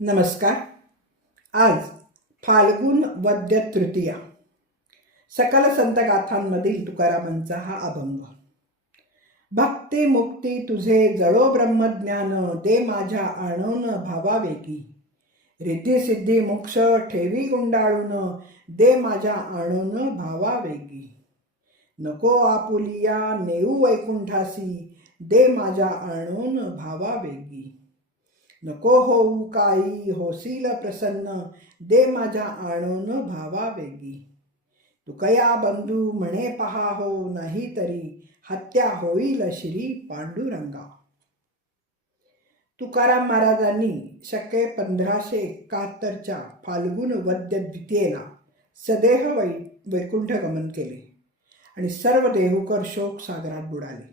नमस्कार. आज फाल्गुन वद्य तृतीया. सकल संतगाथांमधील तुकारामांचा हा अभंग. भक्ती मुक्ती तुझे जळो ब्रह्मज्ञान दे माझ्या आणून भावावेगी रिद्धी सिद्धी मोक्ष ठेवी गुंडाळून दे माझ्या आणून भावावेगी नको आपुलिया नेऊ वैकुंठासी दे माझ्या आणून भावावेगी नको होऊ काही होसील प्रसन्न. दे माझ्या आणून भावा वेगी. तुकया बंधू म्हणे पहा हो नाही तरी हत्या होईल श्री पांडुरंगा. तुकाराम महाराजांनी शके पंधराशे एकाहत्तरच्या फाल्गुन वद्य द्वितीयेला सदेह वै वैकुंठ गमन केले आणि सर्व देहूकर शोक सागरात बुडाले.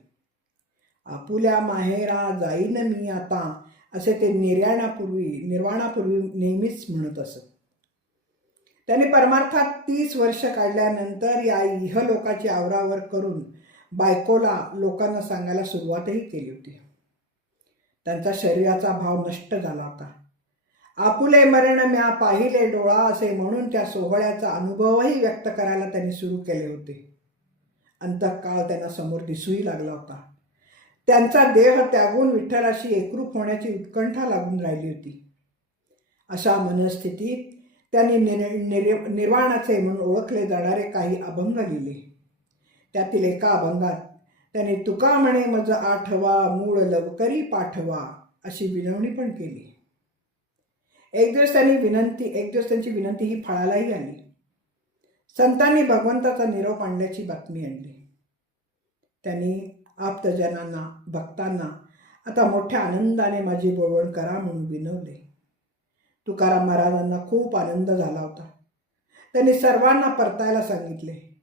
आपुल्या माहेरा जाईन मी आता. असे ते निर्याणापूर्वी निर्वाणापूर्वी नेहमीच म्हणत असत. त्याने परमार्थात तीस वर्ष काढल्यानंतर या इहलोकाची आवरावर करून बायकोला लोकांना सांगायला सुरुवातही केली होती. त्यांचा शरीराचा भाव नष्ट झाला होता. आपुले मरण म्या पाहिले डोळा असे म्हणून त्या सोहळ्याचा अनुभवही व्यक्त करायला त्यांनी सुरू केले होते. अंतकाळ त्यांना समोर दिसूही लागला होता. त्यांचा देह त्यागून विठ्ठलाशी एकरूप होण्याची उत्कंठा लागून राहिली होती. अशा मनस्थितीत त्यांनी निर निर निर्वाणाचे म्हणून ओळखले जाणारे काही अभंग लिहिले. त्यातील एका अभंगात त्यांनी तुका म्हणे मज आठवा मूळ लवकरी पाठवा अशी विनवणी पण केली. एक दिवस त्यांनी विनंती एक दिवस त्यांची विनंती ही फळालाही आली संतांनी भगवंताचा निरोप आणल्याची बातमी आणली. त्यांनी आप्तजनांना भक्तांना आता मोठ्या आनंदाने माझी बोलवण करा म्हणून विनवले. तुकाराम महाराजांना खूप आनंद झाला होता. त्यांनी सर्वांना परतायला सांगितले.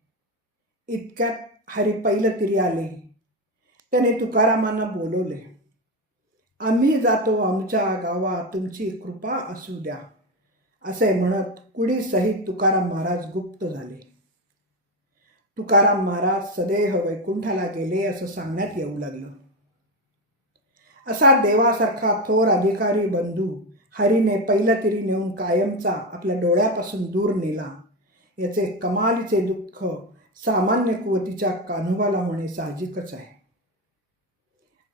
इतक्यात हरी पहिलं तिरी आले. त्याने तुकारामांना बोलवले आम्ही जातो आमच्या गावात तुमची कृपा असू द्या असे म्हणत कुडीसहित तुकाराम महाराज गुप्त झाले. तुकाराम महाराज सदेह वैकुंठाला गेले असं सांगण्यात येऊ लागलं. असा देवासारखा थोर अधिकारी बंधू हरीने पहिला तरी नेऊन कायमचा आपल्या डोळ्यापासून दूर नेला. याचे कमालीचे दुःख सामान्य कुवतीच्या कान्होबाला होणे साहजिकच आहे.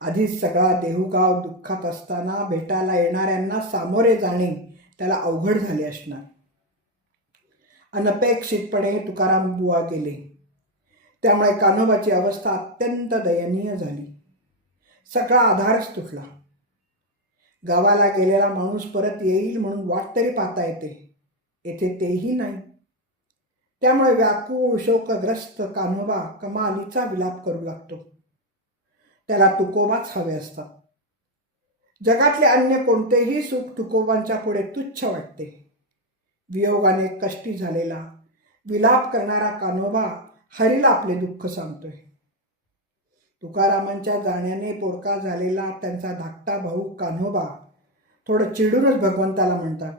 आधीच सगळा देहूगाव दुःखात असताना भेटायला येणाऱ्यांना सामोरे जाणे त्याला अवघड झाले असणार. अनपेक्षितपणे तुकाराम बुवा गेले. त्यामुळे कान्होबाची अवस्था अत्यंत दयनीय झाली. सगळा आधारच तुटला. गावाला गेलेला माणूस परत येईल म्हणून वाट तरी पाहता येते. येथे तेही नाही. त्यामुळे व्याकुळ शोकग्रस्त कान्होबा कमालीचा विलाप करू लागतो. त्याला तुकोबाच हवे असतात. जगातले अन्य कोणतेही सुख तुकोबांच्या पुढे तुच्छ वाटते. वियोगाने कष्टी झालेला विलाप करणारा कान्होबा हरीला आपले दुःख सांगतोय. तुकारामांच्या जाण्याने पोरका झालेला त्यांचा धाकटा भाऊ कान्होबा थोडं चिडूनच भगवंताला म्हणतात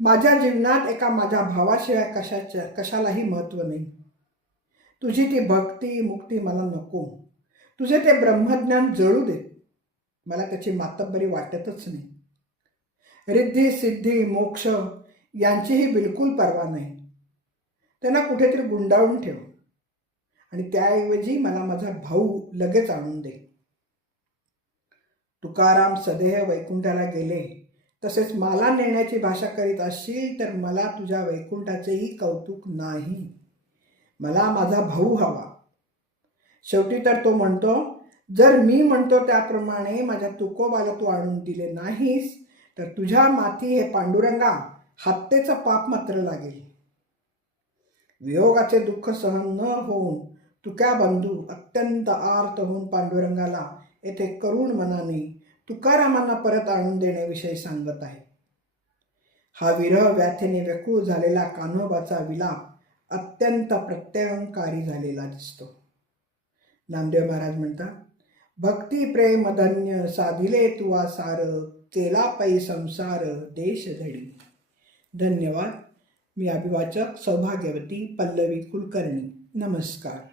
माझ्या जीवनात एका माझ्या भावाशिवाय कशाच्या कशालाही महत्त्व नाही. तुझी ती भक्ती मुक्ती मला नको. तुझे ते ब्रह्मज्ञान जळू दे. मला त्याची मातब्बरी वाटतच नाही. रिद्धी सिद्धी मोक्ष यांचीही बिलकुल पर्वा नाही. त्यांना कुठेतरी गुंडाळून ठेव. आणि त्याऐवजी मला माझा भाऊ लगेच आणून दे. तुकाराम सदेह वैकुंठाला गेले. तसेच मला नेण्याची भाषा करीत असशील तर मला तुझ्या वैकुंठाचेही कौतुक नाही. मला माझा भाऊ हवा. शेवटी तर तो म्हणतो जर मी म्हणतो त्याप्रमाणे माझ्या तुकोबाला तू आणून दिले नाहीस तर तुझ्या माती हे पांडुरंगा हत्येचं पाप मात्र लागेल. वियोगाचे दुःख सहन न होऊन तुक्या बंधू अत्यंत आर्त होऊन पांडुरंगाला येथे करुण मनाने तुकारामांना परत आणून देण्याविषयी सांगत आहे. हा विरह व्याथेने व्यकुळ झालेला कान्होबाचा विलाप अत्यंत प्रत्ययंकारी झालेला दिसतो. नामदेव महाराज म्हणतात भक्ती प्रेम धन्य साधिले तुवा सार केला पै संसार देश धडी धन्यवाद. मी अभिवाचक सौभाग्यवती पल्लवी कुलकर्णी. नमस्कार.